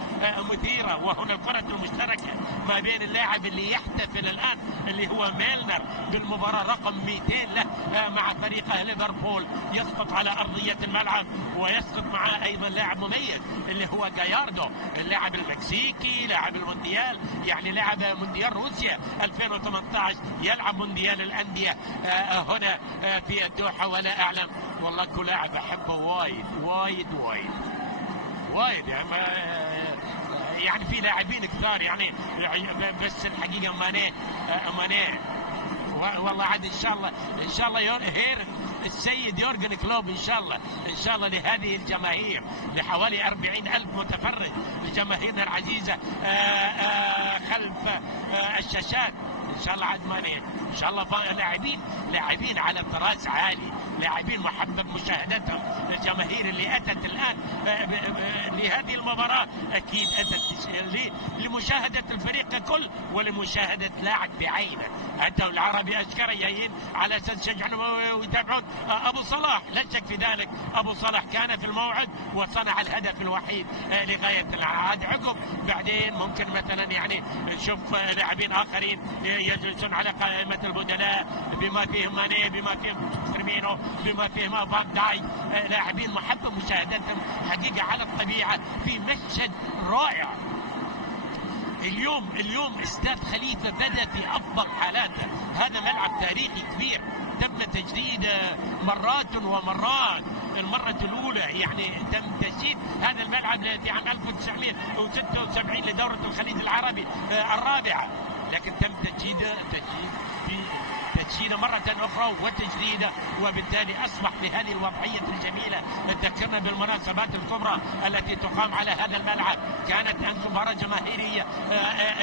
مثيره، وهنا الكره المشتركه ما بين اللاعب اللي يحتفل الان اللي هو ميلنر بالمباراه رقم 200 له مع فريقه ليفربول، يسقط على ارضيه الملعب، ويسقط معه ايضا لاعب مميز اللي هو جاياردو، اللاعب المكسيكي، لاعب المونديال، يعني لاعب مونديال روسيا 2018، يلعب مونديال الانديه هنا في الدوحه. ولا اعلم والله كل لاعب احبه وايد وايد وايد وايد، يعني في لاعبين كثار يعني، بس الحقيقه ماني والله عاد ان شاء الله السيد يورجن كلوب ان شاء الله لهذه الجماهير، لحوالي 40,000 متفرج، لجماهيرنا العزيزه خلف الشاشات، ان شاء الله عاد ماني ان شاء الله لاعبين على طراز عالي، لاعبين محبب مشاهدتهم. الجماهير اللي اتت الان لهذه المباراه اكيد اتت لمشاهده الفريق ككل ولمشاهده لاعب بعينه. اتوا العربي اشكره جايين على اساس يشجعون ويتابعون ابو صلاح، لا شك في ذلك. ابو صلاح كان في الموعد وصنع الهدف الوحيد لغايه العاد. عقب بعدين ممكن مثلا يعني نشوف لاعبين اخرين يجلسون على قائمه البدلاء، بما فيهم ماني، بما فيهم فيرمينو، بما فيهم فان دايك، لاعبين محبب مشاهدتهم حقيقه على الطبيعه في مشهد رائع. اليوم استاد خليفه بدا في افضل حالاته، هذا ملعب تاريخي كبير تم تجديده مرات ومرات. المره الاولى يعني تم تجديد هذا الملعب في عام 1976 لدوره الخليج العربي الرابعه، لكن تم تجديده مرة أخرى وتجديده، وبالتالي أصبح بهذه الوضعية الجميلة. تذكرنا بالمناسبات الكبرى التي تقام على هذا الملعب، كانت مباراة جماهيرية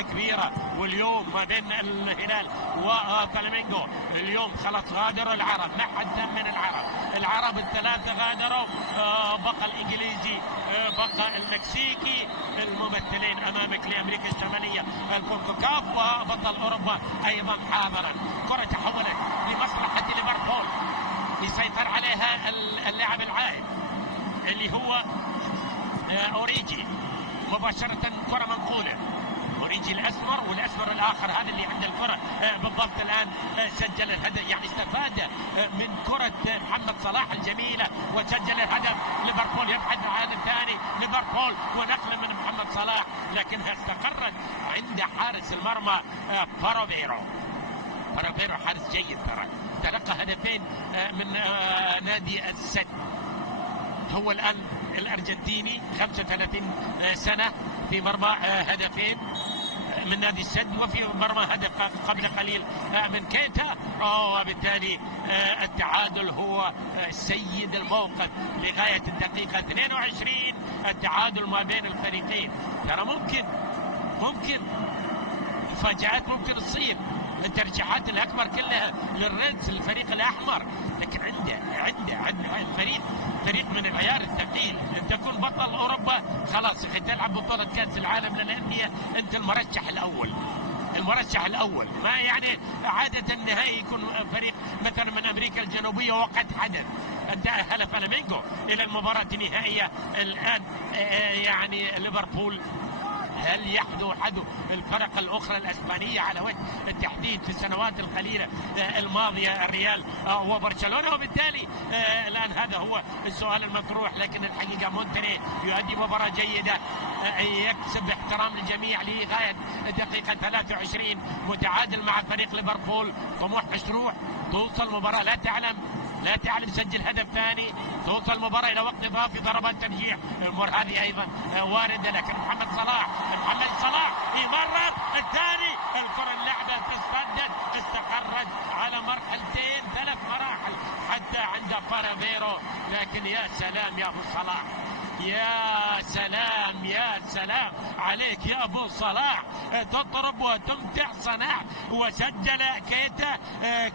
كبيرة. واليوم ما بين الهلال وفلامينغو، اليوم خلاص غادروا العرب، ما حد من العرب الثلاثة غادروا، بقى الإنجليزي، بقى المكسيكي، الممثلين أمامك لأمريكا الشمالية الكونكاكاف، وبطل أوروبا أيضا حاضرا. كرة تحولت لمصلحة ليفربول، يسيطر عليها اللاعب العائد اللي هو أوريجي، مباشرة كرة منقولة، أوريجي الأسمر والأسمر الآخر هذا اللي عنده الكرة بالضبط الآن سجل الهدف، يعني استفاد من كرة محمد صلاح الجميلة وسجل الهدف. ليفربول يبحث عن الثاني، ليفربول ونقل من محمد صلاح، لكنها استقرت عند حارس المرمى بارافيرو حارس جيد، تلقى هدفين من نادي السد. هو الآن الأرجنتيني 35 سنة، في مرمى هدفين من نادي السد، وفي مرمى هدف قبل قليل من كيتا، وبالتالي التعادل هو سيد الموقف لغاية الدقيقة 22. التعادل ما بين الفريقين، ترى ممكن مفاجآت ممكن تصير. الترجيحات الأكبر كلها للريدز، الفريق الأحمر، لكن عنده فريق من العيار الثقيل. أن تكون بطل أوروبا خلاص تلعب بطولة كأس العالم للأندية، أنت المرشح الأول. ما يعني عادة النهائي يكون فريق مثلا من أمريكا الجنوبية، وقد حدث أن تأهل فلامينغو إلى المباراة النهائية. الآن يعني ليفربول هل يحذو حذو الفرق الأخرى الأسبانية على وجه التحديد في السنوات القليلة الماضية الريال وبرشلونة؟ وبالتالي الآن هذا هو السؤال المطروح. لكن الحقيقة مونتري يؤدي مباراة جيدة، يكسب احترام الجميع لغاية دقيقة 23، متعادل مع فريق ليفربول. طموح مشروع، توصل مباراة لا تعلم سجل هدف ثاني، توصل المباراة إلى وقت إضافي، ضربات ترجيح، الأمور هذه أيضا واردة. لكن محمد صلاح يمرر الثاني، الكرة اللعبة تسدد، استقرت على مرحلتين 3 مراحل حتى عند فارافيرو. لكن يا سلام يا أبو صلاح، يا سلام عليك يا أبو صلاح، تضرب وتمتع صناع. وسجل كيتا،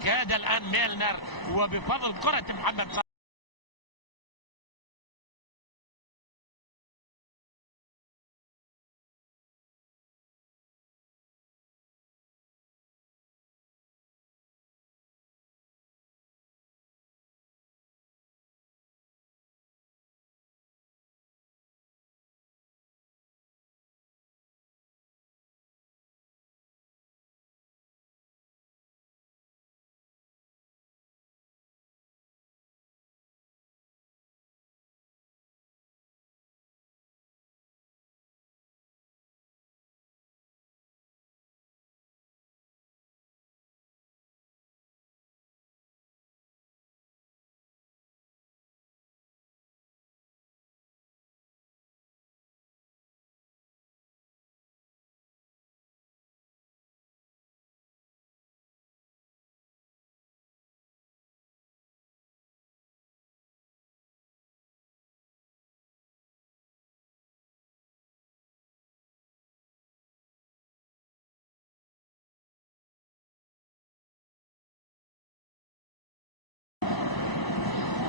كاد الآن ميلنر، وبفضل كرة محمد صلاح.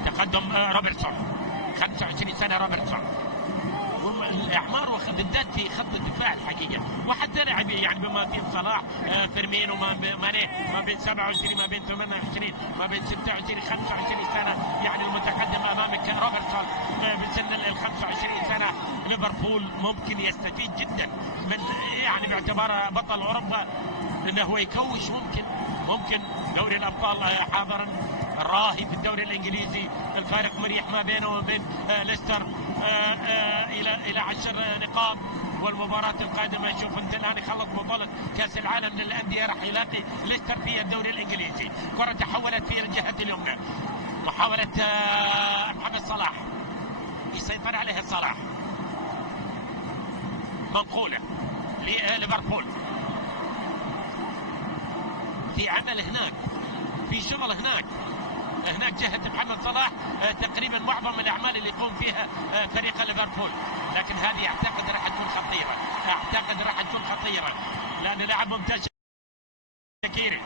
تقدم روبرتسون، 25 سنة روبرتسون، الأعمار بالذات في خط الدفاع الحقيقة، وحتى لاعبين يعني بما فيه صلاح، فيرمينو، ماني، ما بين 27 ما بين 28 ما بين 26 25 سنة، يعني المتقدم أمامك روبرتسون بسن ال 25 سنة. ليفربول ممكن يستفيد جدا من يعني باعتباره بطل أوروبا انه هو يكوش ممكن دوري الابطال حاضرا، الراهي في الدوري الانجليزي، الفارق مريح ما بينه وبين ليستر الى 10 نقاط. والمباراة القادمة شوف انت الان يخلص بطولة كاس العالم للاندية راح يلاقي ليستر في الدوري الانجليزي. كرة تحولت في الجهة اليمنى، محاولة محمد صلاح يسيطر عليها صلاح، منقولة لليفربول، في عمل هناك، في شغل هناك جهة محمد صلاح. تقريبا معظم الأعمال اللي يقوم فيها فريق ليفربول، لكن هذه أعتقد راح تكون خطيرة، لأن لاعب ممتاز شاكيري.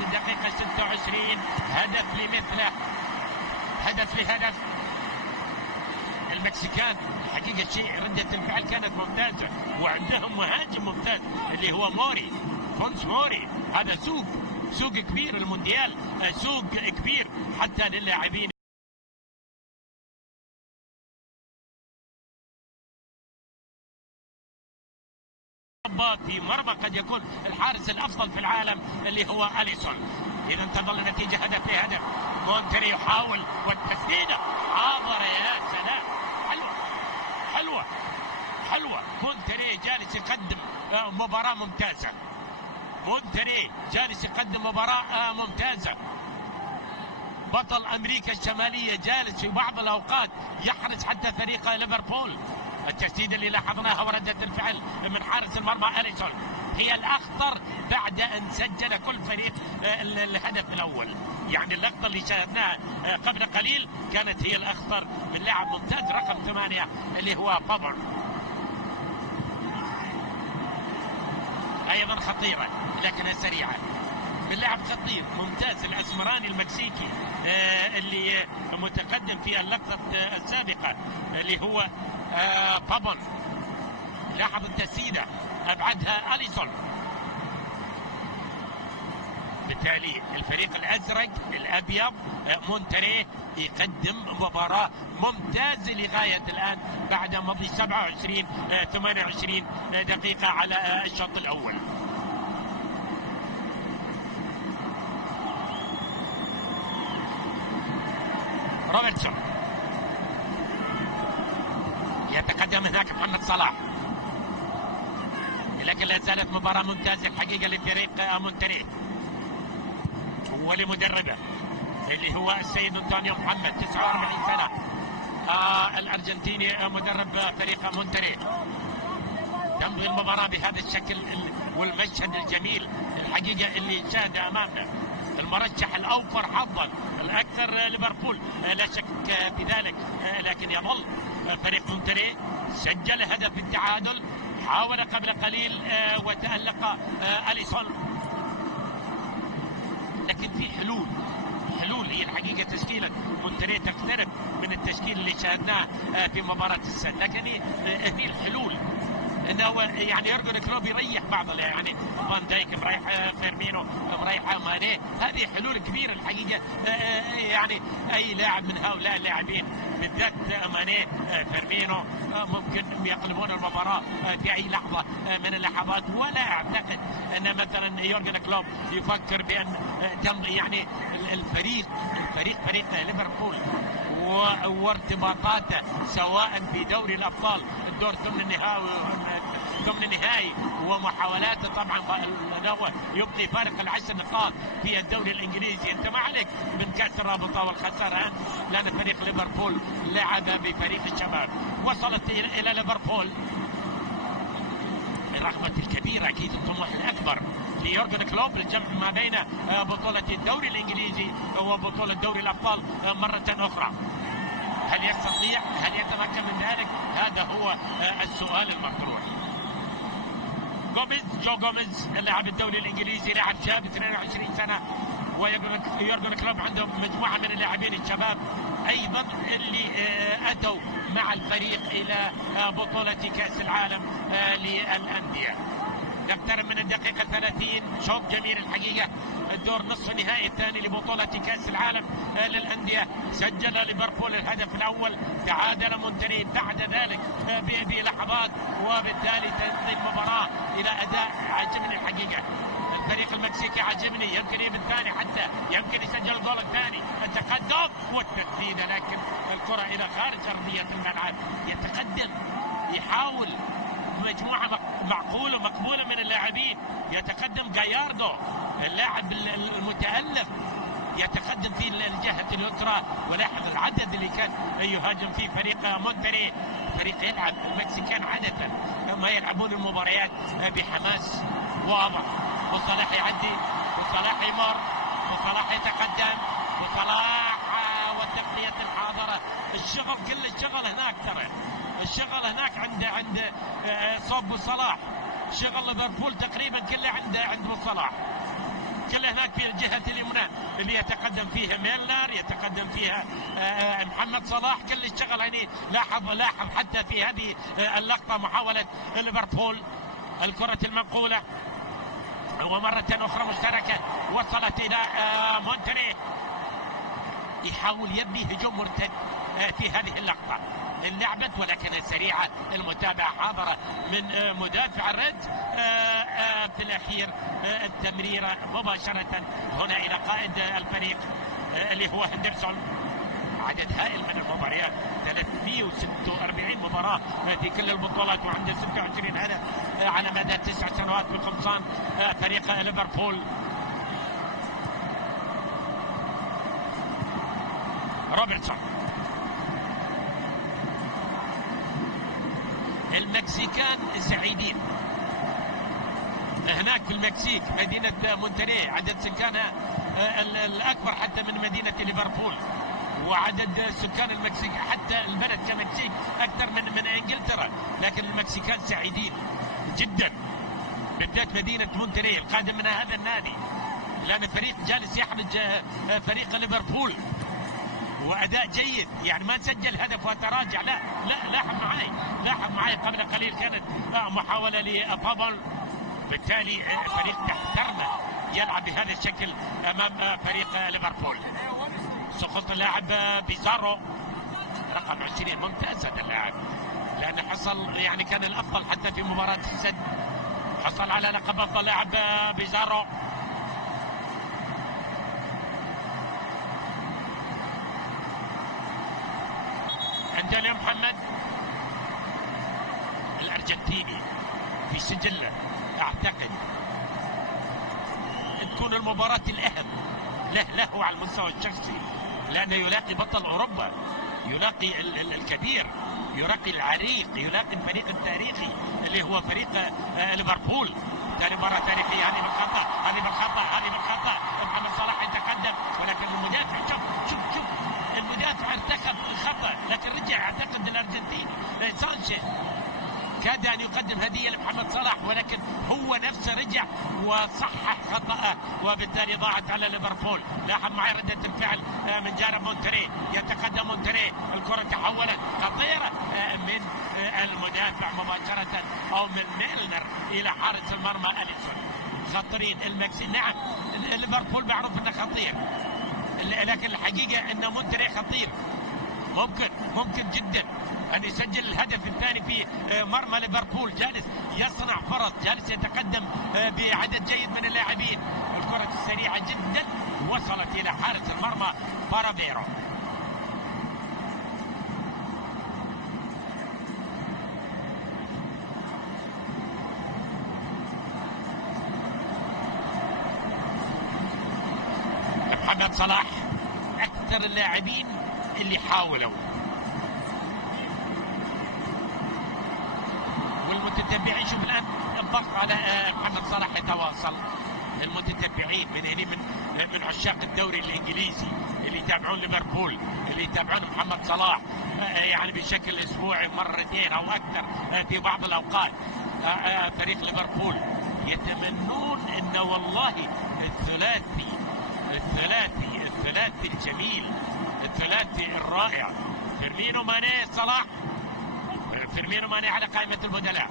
الدقيقة 26 هدف لمثله، هدف المكسيكان. الحقيقة شيء ردة الفعل كانت ممتازة، وعندهم مهاجم ممتاز اللي هو فونس موري. هذا سوق كبير، المونديال سوق كبير حتى للاعبين. في مرمى قد يكون الحارس الافضل في العالم اللي هو اليسون. اذا تظل النتيجه هدف لهدف. مونتري يحاول والتسديده حاضره، يا سلام، حلوه. مونتري جالس يقدم مباراه ممتازه. بطل امريكا الشماليه جالس في بعض الاوقات يحرز حتى فريق ليفربول. التسديده اللي لاحظناها وردة الفعل من حارس المرمى اليسون هي الاخطر بعد ان سجل كل فريق الهدف الاول. يعني اللقطه اللي شاهدناها قبل قليل كانت هي الاخطر من لاعب ممتاز رقم 8 اللي هو فابر. ايضا خطيره لكنها سريعه. باللعب خطير ممتاز الاسمراني المكسيكي اللي متقدم في اللقطه السابقه اللي هو طبعا لاحظ التسديده ابعدها اليسون. بالتالي الفريق الازرق الابيض مونتريه يقدم مباراه ممتازه لغايه الان بعد مضي 28 دقيقه على الشوط الاول. روبرتسون يتقدم هناك محمد صلاح، لكن لا زالت مباراة ممتازة الحقيقة لفريق مونتريه ولمدربه اللي هو السيد أنطونيو محمد 49 سنة الأرجنتيني مدرب فريق مونتريه. تمضي المباراة بهذا الشكل والمشهد الجميل الحقيقة اللي شاهد أمامنا. المرشح الأوفر حظا الأكثر ليفربول لا شك في ذلك، لكن يظل فريق مونتريه سجل هدف التعادل، حاول قبل قليل وتألق أليسون، لكن في حلول هي الحقيقة تشكيلة مونتريه تقترب من التشكيل اللي شاهدناه في مباراة السد، لكن هذه الحلول انه يعني يورجن كلوب يريح بعض يعني فان دايك مريح فيرمينو مريح ماني، هذه حلول كبيره الحقيقه. يعني اي لاعب من هؤلاء اللاعبين بالذات ماني فيرمينو ممكن يقلبون المباراه في اي لحظه من اللحظات، ولا اعتقد ان مثلا يورجن كلوب يفكر بان يعني الفريق فريق ليفربول وارتباطاته سواء في دوري الابطال الدور ضمن النهائي ومحاولاته طبعا هو يبقي فارق ال10 نقاط في الدوري الانجليزي. انت ما عليك من كاس الرابطه والخساره انت، لان فريق ليفربول لعب بفريق الشباب. وصلت الى ليفربول الرغبه الكبيره اكيد الطموح الاكبر ليورجن كلوب الجمع ما بين بطوله الدوري الانجليزي وبطوله دوري الابطال مره اخرى. هل يستطيع؟ هل يتمكن من ذلك؟ هذا هو السؤال المطروح. جو جوميز اللاعب الدولي الانجليزي لاعب شاب 22 سنه، ويورجن كلوب عنده مجموعه من اللاعبين الشباب ايضا اللي اتوا مع الفريق الى بطوله كاس العالم للانديه. نقترب من الدقيقة 30، شوط جميل الحقيقة. الدور نصف النهائي الثاني لبطولة كأس العالم للأندية. سجل ليفربول الهدف الأول، تعادل مونتريه بعد ذلك بلحظات، وبالتالي تنتهي المباراة إلى أداء عجبني الحقيقة. الفريق المكسيكي عجبني، يمكن بالثاني حتى يمكن يسجل الجول الثاني. التقدم والتسديدة، لكن الكرة إلى خارج أرضية الملعب. يتقدم يحاول مجموعة معقولة ومقبولة من اللاعبين. يتقدم جاياردو اللاعب المتألق، يتقدم في الجهة اليسرى، ولاحظ العدد اللي كان يهاجم فيه فريق مونتريه. فريق يلعب المكسيكان عادة ما يلعبون المباريات بحماس واضح. وصلاح يعدي، وصلاح يمر، وصلاح يتقدم، وصلاح والتقنية الحاضرة. الشغل كل الشغل هناك، ترى الشغل هناك عند صوب صلاح. شغل ليفربول تقريبا كله عند صلاح، كله هناك في الجهة اليمنى اللي يتقدم فيها ميلنر، يتقدم فيها محمد صلاح. كل الشغل يعني لاحظ حتى في هذه اللقطة محاولة ليفربول الكرة المنقولة، ومرة أخرى مشتركة وصلت إلى مونتريه. يحاول يبني هجوم مرتد في هذه اللقطة. اللعبة ولكنها سريعة، المتابعة حاضرة من مدافع الريد. في الأخير التمريرة مباشرة هنا إلى قائد الفريق اللي هو هندرسون. عدد هائل من المباريات، 346 مباراة في كل البطولات، وعنده 26 هدف على مدى 9 سنوات في قمصان فريق ليفربول. روبرتسون. المكسيكان سعيدين هناك في المكسيك، مدينة مونتريه عدد سكانها الأكبر حتى من مدينة ليفربول، وعدد سكان المكسيك حتى البلد كمكسيك أكثر من إنجلترا، لكن المكسيكان سعيدين جدا بالذات مدينة مونتري القادم من هذا النادي، لأن الفريق جالس يحرج فريق ليفربول، وأداء جيد، يعني ما سجل هدف وتراجع، لا لاحظ معي قبل قليل كانت محاولة لطبل، بالتالي فريق تحترمه يلعب بهذا الشكل أمام فريق ليفربول. سقوط اللاعب بيزارو رقم 20، ممتاز هذا اللاعب، لأنه حصل يعني كان الأفضل حتى في مباراة السد، حصل على لقب أفضل لاعب بيزارو. عندنا محمد الأرجنتيني في سجله، أعتقد تكون المباراة الأهم له هو على المستوى الشخصي، لأنه يلاقي بطل أوروبا، يلاقي الكبير، يلاقي العريق، يلاقي الفريق التاريخي اللي هو فريق ليفربول. ثاني مباراة تاريخية، هذه بالخطأ محمد صلاح يتقدم، ولكن المدافع شوف المدافع ارتكب خطأ، لكن رجع اعتقد الأرجنتيني سانشيز كاد أن يقدم هدية لمحمد صلاح، ولكن هو نفسه رجع وصحح خطأه، وبالتالي ضاعت على ليفربول. لاحظ معي ردة الفعل من جانب مونتري، يتقدم مونتري، الكرة تحولت خطيرة من المدافع مباشرة أو من ميلنر إلى حارس المرمى أليسون. خطرين المكسي، نعم ليفربول معروف أنه خطير، لكن الحقيقة أن مونتري خطير، ممكن جدا أن يسجل الهدف الثاني في مرمى ليفربول، جالس يصنع فرص، جالس يتقدم بعدد جيد من اللاعبين. الكرة السريعة جدا وصلت إلى حارس المرمى بارافيرو. محمد صلاح أكثر اللاعبين اللي حاولوا، والمتتبعين شوف الآن الضغط على محمد صلاح يتواصل. المتتبعين من عشاق الدوري الإنجليزي اللي يتابعون ليفربول، اللي يتابعون محمد صلاح يعني بشكل أسبوعي مرتين أو أكثر في بعض الأوقات، فريق ليفربول يتمنون أن والله الثلاثي الجميل، الثلاثي الرائع، فيرمينو ماني صلاح، فيرمينو ماني على قائمة البدلاء.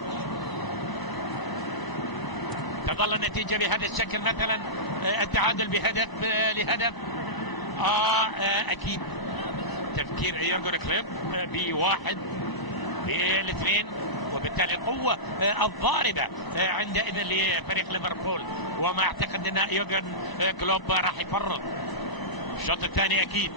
تظل النتيجة بهذا الشكل، مثلا التعادل بهدف لهدف، أكيد تفكير يورجن كلوب بواحد بالاثنين، وبالتالي القوة الضاربة عندئذ لفريق ليفربول، وما أعتقد أن يورجن كلوب راح يفرط. الشوط الثاني أكيد،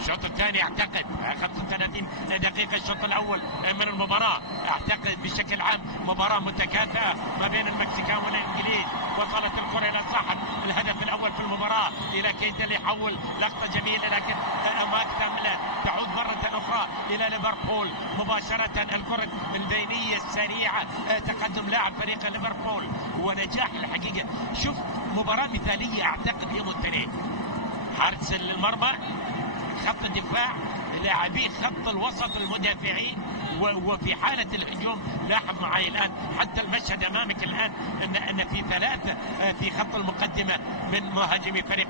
الشوط الثاني اعتقد 35 دقيقة الشوط الأول من المباراة، اعتقد بشكل عام مباراة متكافئة ما بين المكسيكان والإنجليز. وصلت الكرة إلى صاحب الهدف الأول في المباراة، إلى كيتا اللي يحول لقطة جميلة، لكن ما اكتمل، تعود مرة أخرى إلى ليفربول مباشرة. الكرة البينية السريعة، تقدم لاعب فريق ليفربول ونجاح الحقيقة. شوف مباراة مثالية أعتقد يوم الاثنين، حارس المرمى، خط الدفاع، لاعبي خط الوسط المدافعين، وفي حالة الهجوم لاحظ معي الآن حتى المشهد أمامك الآن أن في ثلاثة في خط المقدمة من مهاجمي فريق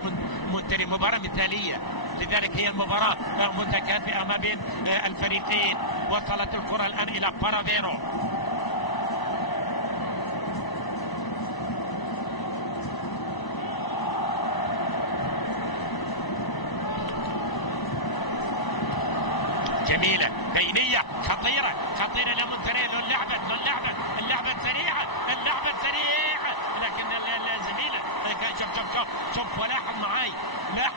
مونتري. مباراة مثالية، لذلك هي المباراة متكافئة ما بين الفريقين. وصلت الكرة الآن إلى بارافيرو، جميلة بينية خطيرة لمونتري. اللعبة سريعة، لكن الزميلة شوف ولاحظ معاي